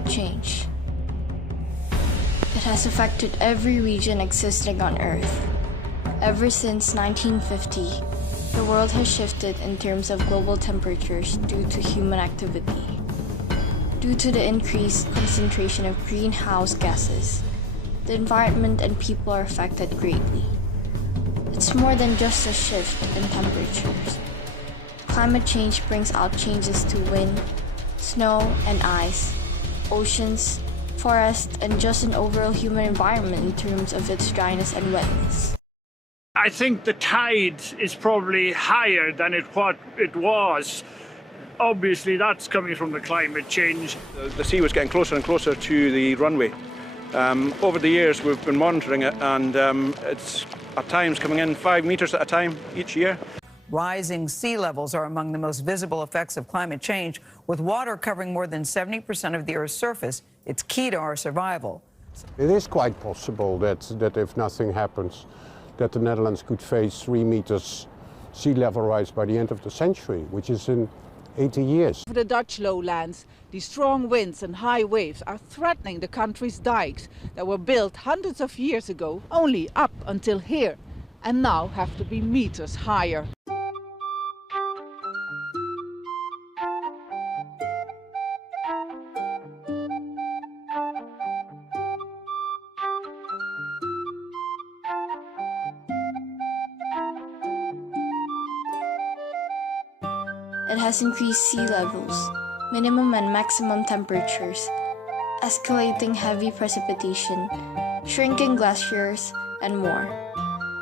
Climate change. It has affected every region existing on Earth. Ever since 1950, the world has shifted in terms of global temperatures due to human activity. Due to the increased concentration of greenhouse gases, the environment and people are affected greatly. It's more than just a shift in temperatures. Climate change brings out changes to wind, snow and ice, oceans, forests, and just an overall human environment in terms of its dryness and wetness. I think the tide is probably higher than what it was. Obviously, that's coming from the climate change. The sea was getting closer and closer to the runway. Over the years, we've been monitoring it, and it's at times coming in 5 meters at a time each year. Rising sea levels are among the most visible effects of climate change. With water covering more than 70% of the Earth's surface, it's key to our survival. It is quite possible that if nothing happens, that the Netherlands could face 3 meters sea level rise by the end of the century, which is in 80 years. For the Dutch lowlands, the strong winds and high waves are threatening the country's dikes that were built hundreds of years ago only up until here and now have to be meters higher. It has increased sea levels, minimum and maximum temperatures, escalating heavy precipitation, shrinking glaciers, and more.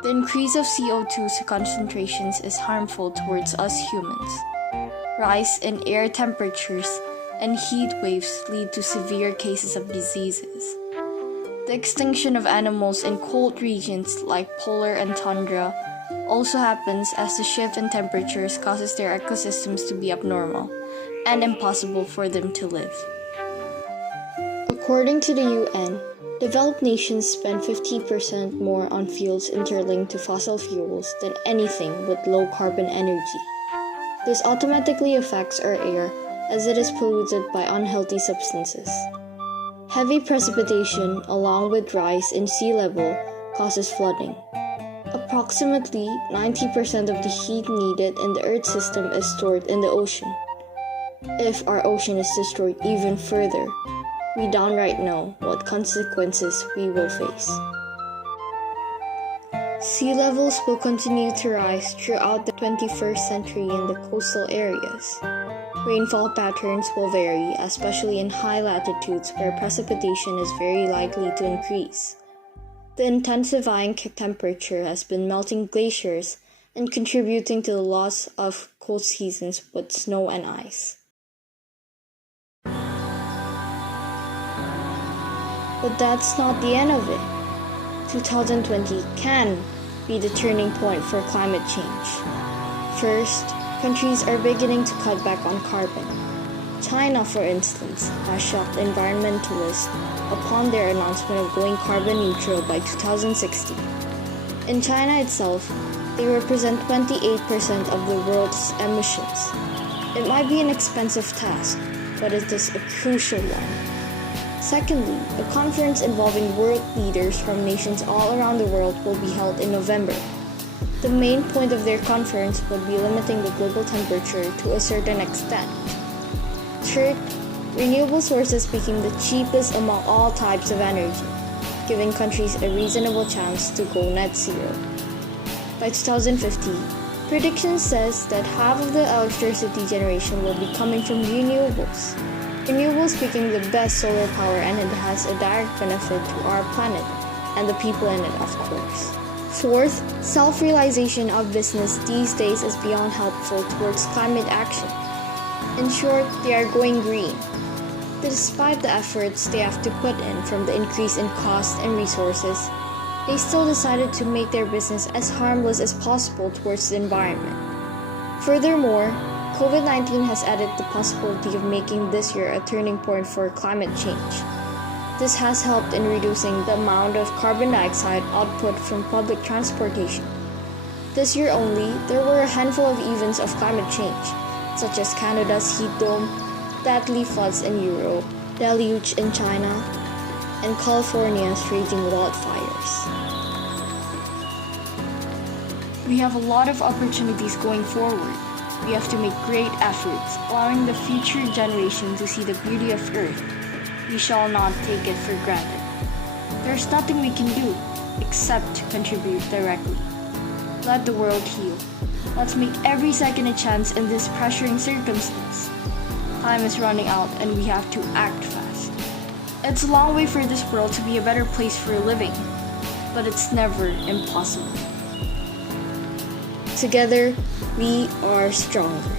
The increase of CO2 concentrations is harmful towards us humans. Rise in air temperatures and heat waves lead to severe cases of diseases. The extinction of animals in cold regions like polar and tundra also happens as the shift in temperatures causes their ecosystems to be abnormal and impossible for them to live. According to the UN, developed nations spend 50% more on fuels interlinked to fossil fuels than anything with low carbon energy. This automatically affects our air as it is polluted by unhealthy substances. Heavy precipitation along with rise in sea level causes flooding. Approximately 90% of the heat needed in the Earth system is stored in the ocean. If our ocean is destroyed even further, we downright know what consequences we will face. Sea levels will continue to rise throughout the 21st century in the coastal areas. Rainfall patterns will vary, especially in high latitudes where precipitation is very likely to increase. The intensifying temperature has been melting glaciers and contributing to the loss of cold seasons with snow and ice. But that's not the end of it. 2020 can be the turning point for climate change. First, countries are beginning to cut back on carbon. China, for instance, has shocked environmentalists upon their announcement of going carbon neutral by 2060. In China itself, they represent 28% of the world's emissions. It might be an expensive task, but it is a crucial one. Secondly, a conference involving world leaders from nations all around the world will be held in November. The main point of their conference would be limiting the global temperature to a certain extent. Third, renewable sources became the cheapest among all types of energy, giving countries a reasonable chance to go net zero. By 2050, prediction says that half of the electricity generation will be coming from renewables. Renewables became the best solar power, and it has a direct benefit to our planet and the people in it, of course. Fourth, self-realization of business these days is beyond helpful towards climate action. In short, they are going green. Despite the efforts they have to put in from the increase in cost and resources, they still decided to make their business as harmless as possible towards the environment. Furthermore, COVID-19 has added the possibility of making this year a turning point for climate change. This has helped in reducing the amount of carbon dioxide output from public transportation. This year only, there were a handful of events of climate change, such as Canada's heat dome, deadly floods in Europe, deluge in China, and California's raging wildfires. We have a lot of opportunities going forward. We have to make great efforts, allowing the future generation to see the beauty of Earth. We shall not take it for granted. There's nothing we can do except contribute directly. Let the world heal. Let's make every second a chance in this pressuring circumstance. Time is running out and we have to act fast. It's a long way for this world to be a better place for living, but it's never impossible. Together, we are stronger.